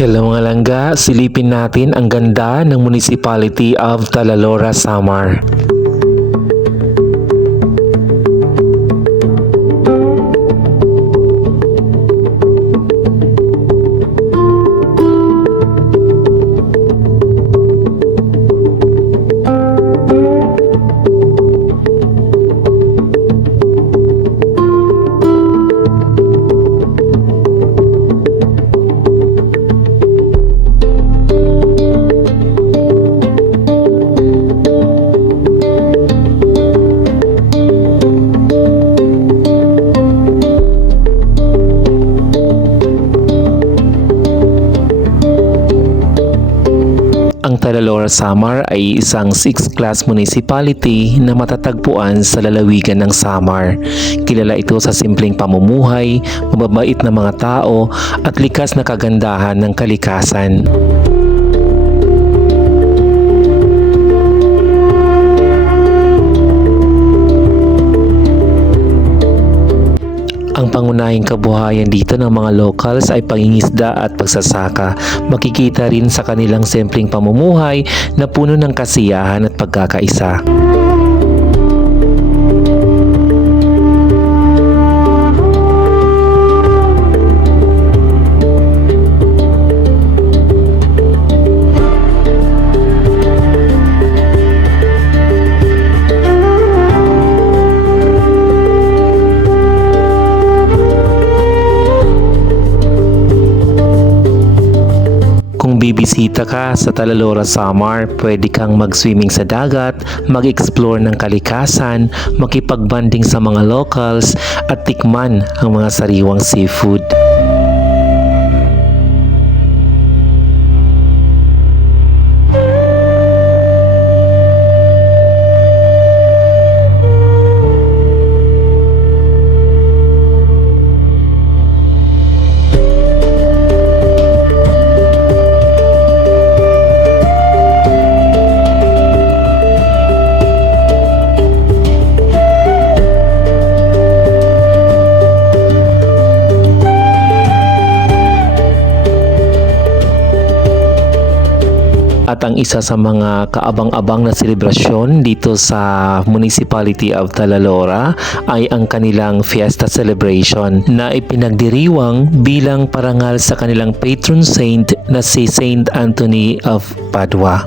Hello mga langga, silipin natin ang ganda ng Municipality of Talalora, Samar. Ang Talalora, Samar ay isang 6th class municipality na matatagpuan sa lalawigan ng Samar. Kilala ito sa simpleng pamumuhay, mababait na mga tao at likas na kagandahan ng kalikasan. Ang pangunahing kabuhayan dito ng mga locals ay pangingisda at pagsasaka. Makikita rin sa kanilang simpleng pamumuhay na puno ng kasiyahan at pagkakaisa. Kung bibisita ka sa Talalora, Samar, pwede kang mag-swimming sa dagat, mag-explore ng kalikasan, makipag-bonding sa mga locals, at tikman ang mga sariwang seafood. At ang isa sa mga kaabang-abang na selebrasyon dito sa Municipality of Talalora ay ang kanilang Fiesta Celebration na ipinagdiriwang bilang parangal sa kanilang patron saint na si Saint Anthony of Padua.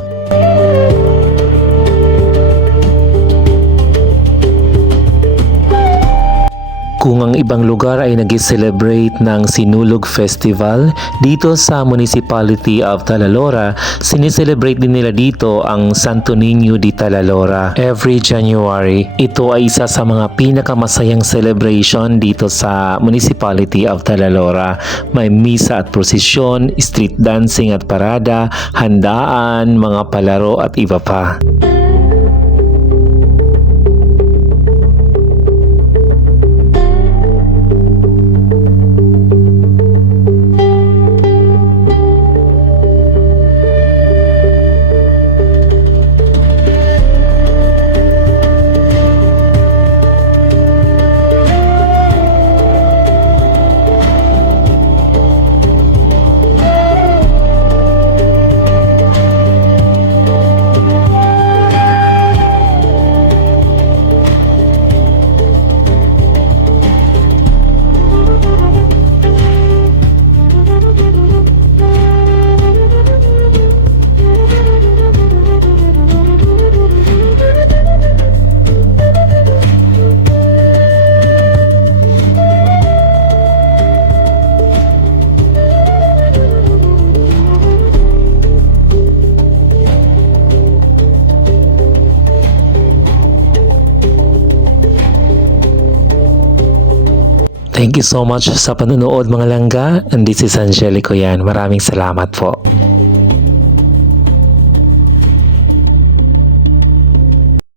Kung ang ibang lugar ay nag-celebrate ng Sinulog Festival, dito sa Municipality of Talalora, sineselebrate din nila dito ang Santo Niño de Talalora every January. Ito ay isa sa mga pinakamasayang celebration dito sa Municipality of Talalora. May misa at prosesyon, street dancing at parada, handaan, mga palaro at iba pa. Thank you so much sa panonood mga langga, and this is Angelico yan. Maraming salamat po.